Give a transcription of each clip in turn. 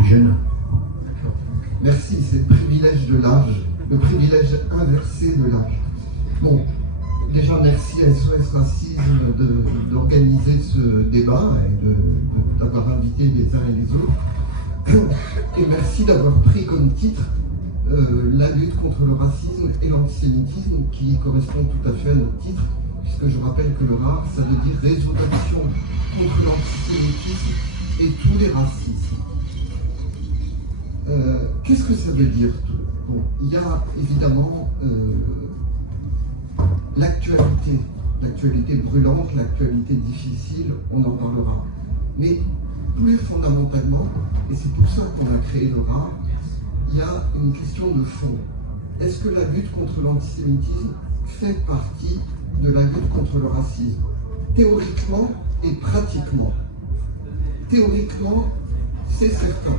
plus jeune. D'accord. Merci, c'est le privilège de l'âge, le privilège inversé de l'âge. Bon, déjà merci à SOS Racisme d'organiser ce débat et d'avoir invité les uns et les autres. Et merci d'avoir pris comme titre la lutte contre le racisme et l'antisémitisme, qui correspond tout à fait à notre titre, puisque je rappelle que le RAR, ça veut dire Réseau d'action contre l'antisémitisme et tous les racismes. Qu'est-ce que ça veut dire? Bon, il y a évidemment l'actualité brûlante, l'actualité difficile, on en parlera. Mais plus fondamentalement, et c'est pour ça qu'on a créé le RAR, il y a une question de fond. Est-ce que la lutte contre l'antisémitisme fait partie de la lutte contre le racisme? Théoriquement et pratiquement. Théoriquement, c'est certain.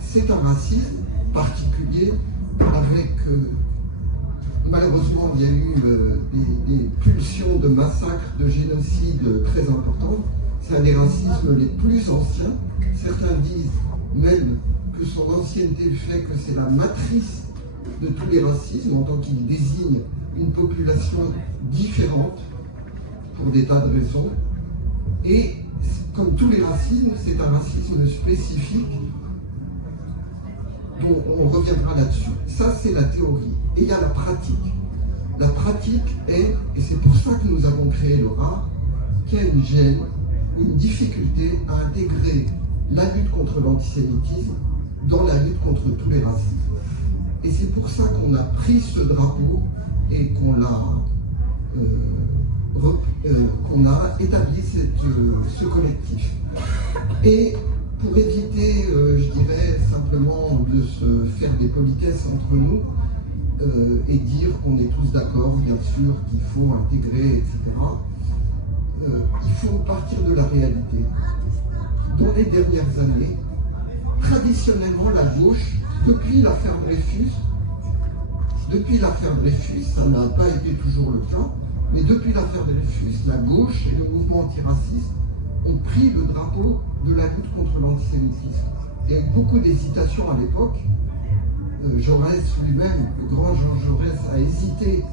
C'est un racisme particulier avec, malheureusement, il y a eu des pulsions de massacres, de génocides très importantes. C'est un des racismes les plus anciens. Certains disent même que son ancienneté fait que c'est la matrice de tous les racismes, en tant qu'il désigne une population différente pour des tas de raisons. Et comme tous les racismes, c'est un racisme spécifique dont on reviendra là-dessus. Ça, c'est la théorie. Et il y a la pratique. La pratique est, et c'est pour ça que nous avons créé le RAR, qu'il y a une gêne, une difficulté à intégrer la lutte contre l'antisémitisme dans la lutte contre tous les racismes. Et c'est pour ça qu'on a pris ce drapeau et qu'on a établi ce collectif. Et pour éviter, je dirais, simplement de se faire des politesses entre nous et dire qu'on est tous d'accord, bien sûr, qu'il faut intégrer, etc., il faut partir de la réalité. Dans les dernières années, traditionnellement, la gauche, depuis l'affaire Dreyfus, ça n'a pas été toujours le cas, mais depuis l'affaire Dreyfus, la gauche et le mouvement antiraciste ont pris le drapeau de la lutte contre l'antisémitisme. Il y a eu beaucoup d'hésitations à l'époque. Jaurès lui-même, le grand Jean Jaurès, a hésité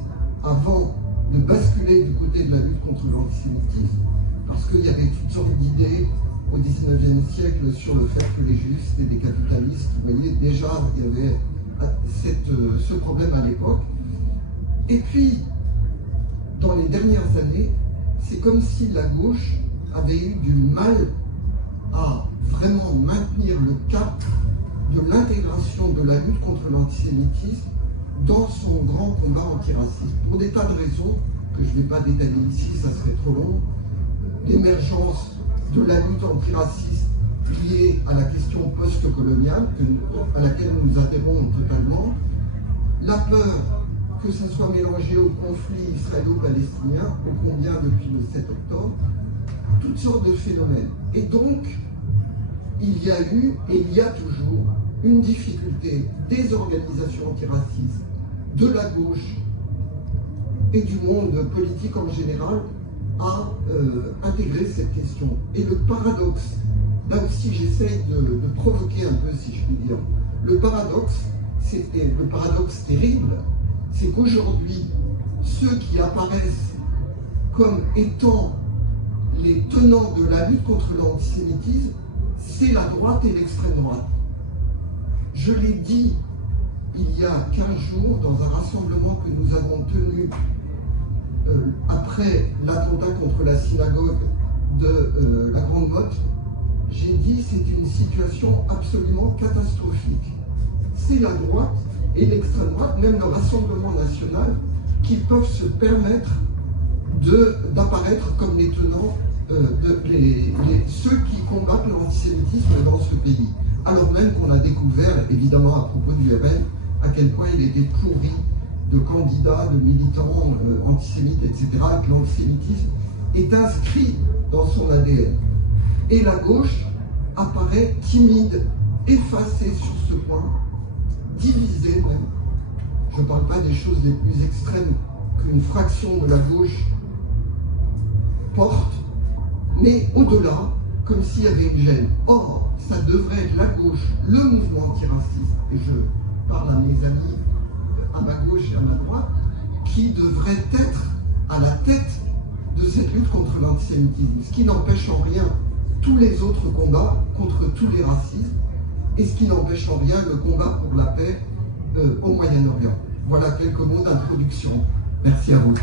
avant de basculer du côté de la lutte contre l'antisémitisme, parce qu'il y avait toutes sortes d'idées au XIXe siècle sur le fait que les juifs étaient des capitalistes. Vous voyez, déjà, il y avait ce problème à l'époque. Et puis, dans les dernières années, c'est comme si la gauche avait eu du mal à vraiment maintenir le cap de l'intégration de la lutte contre l'antisémitisme dans son grand combat antiraciste. Pour des tas de raisons que je ne vais pas détailler ici, ça serait trop long. L'émergence de la lutte antiraciste liée à la question post-coloniale, à laquelle nous adhérons totalement, la peur que ce soit mélangé au conflit israélo-palestinien, ô combien depuis le 7 octobre, toutes sortes de phénomènes. Et donc, il y a eu, et il y a toujours, une difficulté des organisations antiracistes, de la gauche et du monde politique en général à intégrer cette question. Et le paradoxe, là aussi j'essaye de provoquer un peu, si je puis dire, le paradoxe terrible, c'est qu'aujourd'hui, ceux qui apparaissent comme étant les tenants de la lutte contre l'antisémitisme, c'est la droite et l'extrême droite. Je l'ai dit il y a 15 jours dans un rassemblement que nous avons tenu après l'attentat contre la synagogue de la Grande Motte. J'ai dit c'est une situation absolument catastrophique. C'est la droite et l'extrême droite, même le Rassemblement national, qui peuvent se permettre d'apparaître comme les tenants, ceux qui combattent l'antisémitisme dans ce pays. Alors même qu'on a découvert, évidemment à propos du RN, à quel point il était pourri de candidats, de militants antisémites, etc., et que l'antisémitisme est inscrit dans son ADN. Et la gauche apparaît timide, effacée sur ce point, divisée même. Je ne parle pas des choses les plus extrêmes qu'une fraction de la gauche porte, mais au-delà, comme s'il y avait une gêne. Or, ça devrait être la gauche, le mouvement antiraciste, et je parle à mes amis à ma gauche et à ma droite, qui devrait être à la tête de cette lutte contre l'antisémitisme, ce qui n'empêche en rien tous les autres combats contre tous les racismes, et ce qui n'empêche en rien le combat pour la paix au Moyen-Orient. Voilà quelques mots d'introduction. Merci à vous.